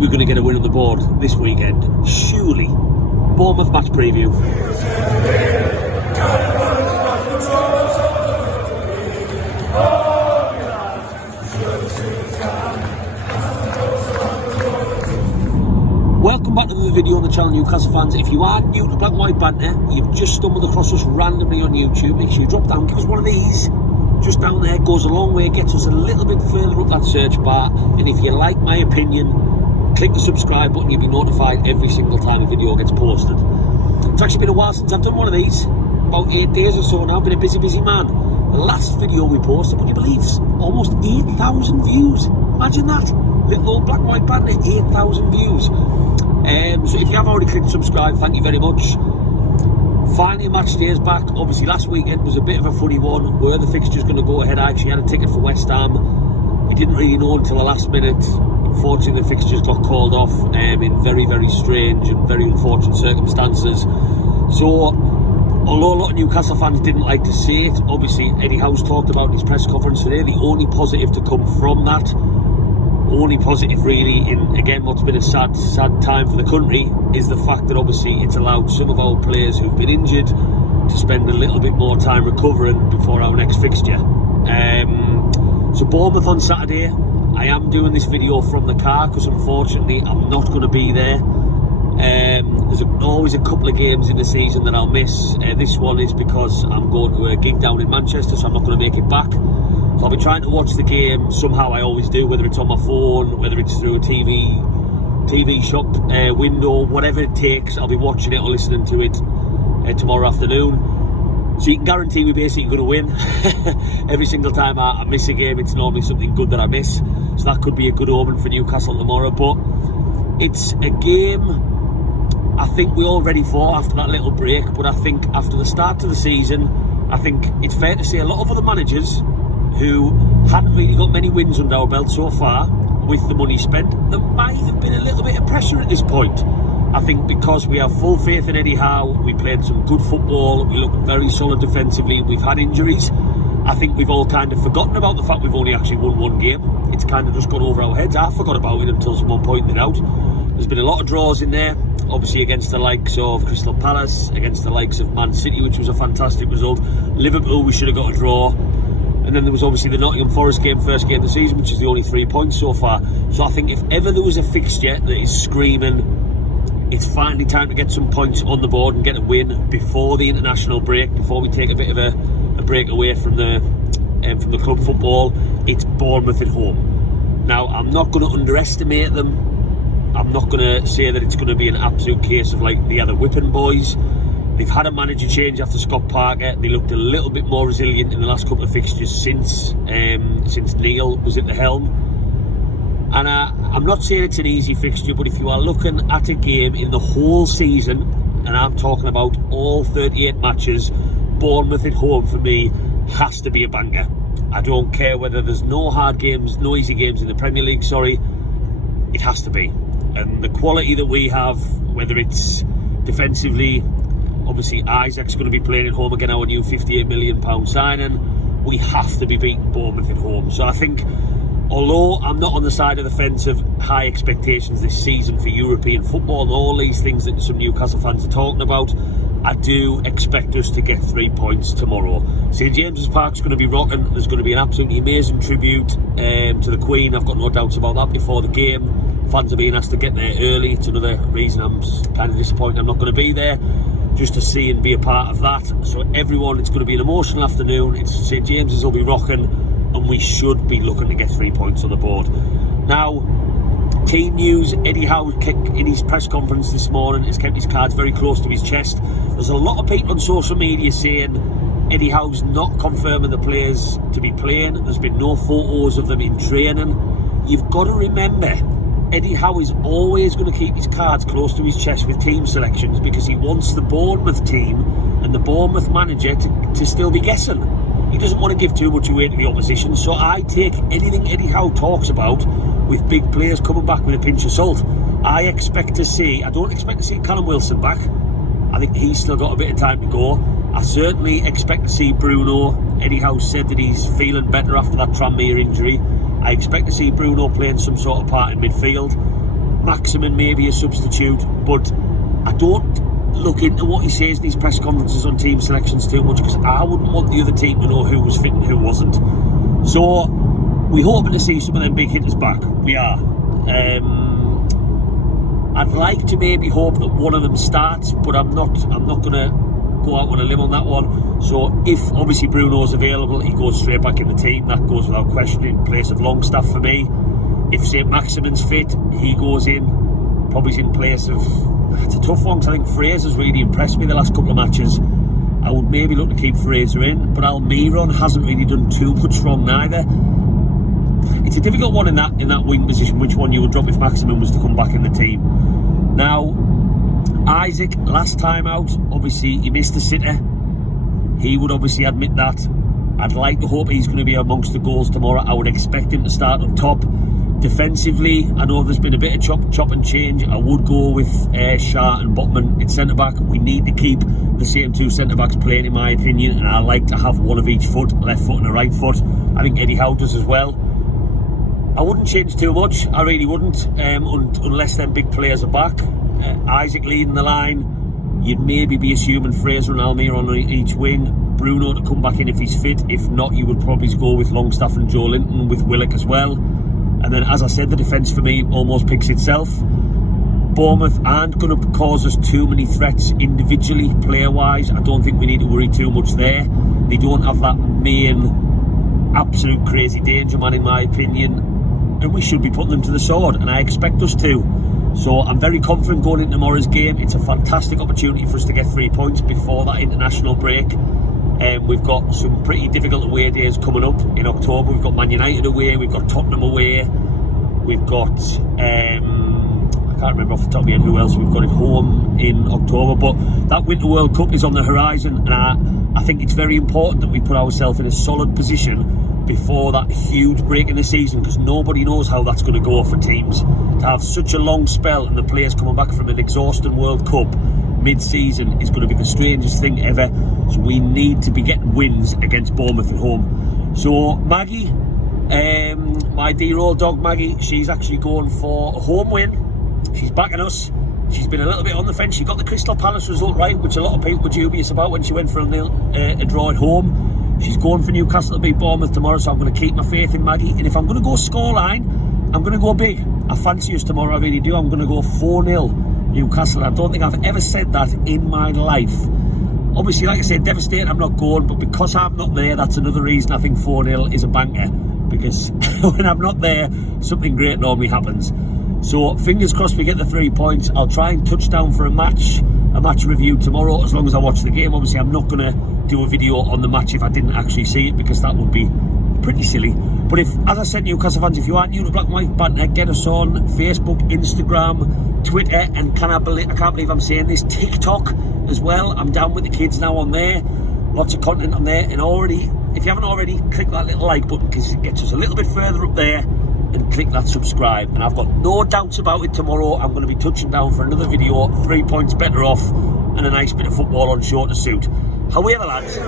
we're going to get a win on the board this weekend. Surely. Bournemouth match preview. Welcome back to the video on the channel, Newcastle fans. If you are new to Black and White Banter, you've just stumbled across us randomly on YouTube, make sure you drop down, give us one of these. Just down there, goes a long way, gets us a little bit further up that search bar. And if you like my opinion, click the subscribe button, you'll be notified every single time a video gets posted. It's actually been a while since I've done one of these, about 8 days or so now. Been a busy man. The last video we posted, would you believe, almost 8,000 views. Imagine that. Little old Black and White Banter, 8,000 views. So if you have already clicked subscribe, thank you very much. Finally, match day is back. Obviously, last weekend was a bit of a funny one. Were the fixtures going to go ahead? I actually had a ticket for West Ham. We didn't really know until the last minute. Unfortunately, the fixtures got called off in very, very strange and very unfortunate circumstances. So, although a lot of Newcastle fans didn't like to see it, obviously Eddie Howe's talked about in his press conference today. The only positive to come from that, only positive really in, again, what's been a sad time for the country, is the fact that obviously it's allowed some of our players who've been injured to spend a little bit more time recovering before our next fixture. So Bournemouth on Saturday. I am doing this video from the car because unfortunately I'm not going to be there. There's always a couple of games in the season that I'll miss. This one is because I'm going to a gig down in Manchester, so I'm not going to make it back. So I'll be trying to watch the game somehow. I always do, whether it's on my phone, whether it's through a TV shop window, whatever it takes. I'll be watching it or listening to it tomorrow afternoon. So you can guarantee we're basically going to win. Every single time I miss a game, it's normally something good that I miss. So that could be a good omen for Newcastle tomorrow. But it's a game I think we're all ready for after that little break. But I think after the start of the season, I think it's fair to say a lot of other managers who hadn't really got many wins under our belt so far with the money spent, there might have been a little bit of pressure at this point. I think because we have full faith in Eddie Howe, we played some good football, we look very solid defensively, we've had injuries. I think we've all kind of forgotten about the fact we've only actually won one game. It's kind of just gone over our heads. I forgot about it until someone pointed it out. There's been a lot of draws in there, obviously against the likes of Crystal Palace, against the likes of Man City, which was a fantastic result. Liverpool, we should have got a draw. And then there was obviously the Nottingham Forest game, first game of the season, which is the only 3 points so far. So I think if ever there was a fixture that is screaming, it's finally time to get some points on the board and get a win before the international break, before we take a bit of a break away from the club football, it's Bournemouth at home. Now, I'm not going to underestimate them. I'm not going to say that it's going to be an absolute case of like the other whipping boys. They've had a manager change after Scott Parker. They looked a little bit more resilient in the last couple of fixtures since Neil was at the helm. And I'm not saying it's an easy fixture, but if you are looking at a game in the whole season, and I'm talking about all 38 matches, Bournemouth at home for me has to be a banger. I don't care whether there's no hard games, no easy games in the Premier League, it has to be. And the quality that we have, whether it's defensively, obviously Isaac's going to be playing at home again, our new £58 million signing. We have to be beating Bournemouth at home. So I think, although I'm not on the side of the fence of high expectations this season for European football and all these things that some Newcastle fans are talking about, I do expect us to get 3 points tomorrow. St James's Park's going to be rocking. There's going to be an absolutely amazing tribute to the Queen. I've got no doubts about that before the game. Fans are being asked to get there early. It's another reason I'm kind of disappointed I'm not going to be there, just to see and be a part of that. So everyone, it's going to be an emotional afternoon. It's St James's will be rocking, and we should be looking to get 3 points on the board. Now, team news, Eddie Howe in his press conference this morning has kept his cards very close to his chest. There's a lot of people on social media saying Eddie Howe's not confirming the players to be playing. There's been no photos of them in training. You've got to remember, Eddie Howe is always going to keep his cards close to his chest with team selections because he wants the Bournemouth team and the Bournemouth manager to still be guessing. He doesn't want to give too much away to the opposition, so I take anything Eddie Howe talks about with big players coming back with a pinch of salt. I don't expect to see Callum Wilson back. I think he's still got a bit of time to go. I certainly expect to see Bruno. Eddie Howe said that he's feeling better after that Tranmere injury. I expect to see Bruno playing some sort of part in midfield. Saint-Maximin maybe a substitute, but I don't look into what he says in these press conferences on team selections too much, because I wouldn't want the other team to know who was fit and who wasn't. So we're hoping to see some of them big hitters back. We are. I'd like to maybe hope that one of them starts, but I'm not going to go out on a limb on that one. So if obviously Bruno's available, he goes straight back in the team. That goes without question in place of Longstaff for me. If Saint-Maximin's fit, he goes in. Probably in place of... It's a tough one, because I think Fraser's really impressed me the last couple of matches. I would maybe look to keep Fraser in, but Almiron hasn't really done too much wrong neither. It's a difficult one in that wing position, which one you would drop if Maximin was to come back in the team. Now, Isaac, last time out, obviously he missed a sitter. He would obviously admit that. I'd like to hope he's going to be amongst the goals tomorrow. I would expect him to start up top. Defensively, I know there's been a bit of chop and change. I would go with Shah and Botman in centre-back. We need to keep the same two centre-backs playing, in my opinion, and I like to have one of each foot, left foot and a right foot. I think Eddie Howe does as well. I wouldn't change too much, I really wouldn't, unless them big players are back. Isaac leading the line, you'd maybe be assuming Fraser and Almiron on each wing. Bruno to come back in if he's fit. If not, you would probably go with Longstaff and Joe Linton with Willock as well. And then, as I said, the defence for me almost picks itself. Bournemouth aren't going to cause us too many threats individually, player-wise. I don't think we need to worry too much there. They don't have that main, absolute crazy danger man, in my opinion. And we should be putting them to the sword, and I expect us to. So I'm very confident going into tomorrow's game. It's a fantastic opportunity for us to get 3 points before that international break. We've got some pretty difficult away days coming up in October. We've got Man United away, we've got Tottenham away, we've got I can't remember off the top of my head who else we've got at home in October, but that Winter World Cup is on the horizon, and I think it's very important that we put ourselves in a solid position before that huge break in the season, because nobody knows how that's going to go for teams. To have such a long spell and the players coming back from an exhausting World Cup mid-season is going to be the strangest thing ever. So we need to be getting wins against Bournemouth at home. So Maggie, my dear old dog Maggie, she's actually going for a home win. She's backing us. She's been a little bit on the fence. She got the Crystal Palace result right, which a lot of people were dubious about when she went for a draw at home. She's going for Newcastle to beat Bournemouth tomorrow, so I'm going to keep my faith in Maggie. And if I'm going to go scoreline, I'm going to go big. I fancy us tomorrow, I really do. I'm going to go 4-0 Newcastle. I don't think I've ever said that in my life. Obviously, like I said, devastated I'm not going, but because I'm not there, that's another reason I think 4-0 is a banker, because when I'm not there, something great normally happens. So fingers crossed we get the 3 points. I'll try and touch down for a match review tomorrow, as long as I watch the game. Obviously, I'm not going to do a video on the match if I didn't actually see it, because that would be pretty silly. But if, as I said, Newcastle fans, if you aren't new to Black and White Banter, get us on Facebook, Instagram, Twitter, and I can't believe I'm saying this, TikTok as well. I'm down with the kids now on there. Lots of content on there, and already, if you haven't already, click that little like button, because it gets us a little bit further up there, and click that subscribe. And I've got no doubts about it tomorrow. I'm going to be touching down for another video, 3 points better off, and a nice bit of football on shorter suit. However, lads.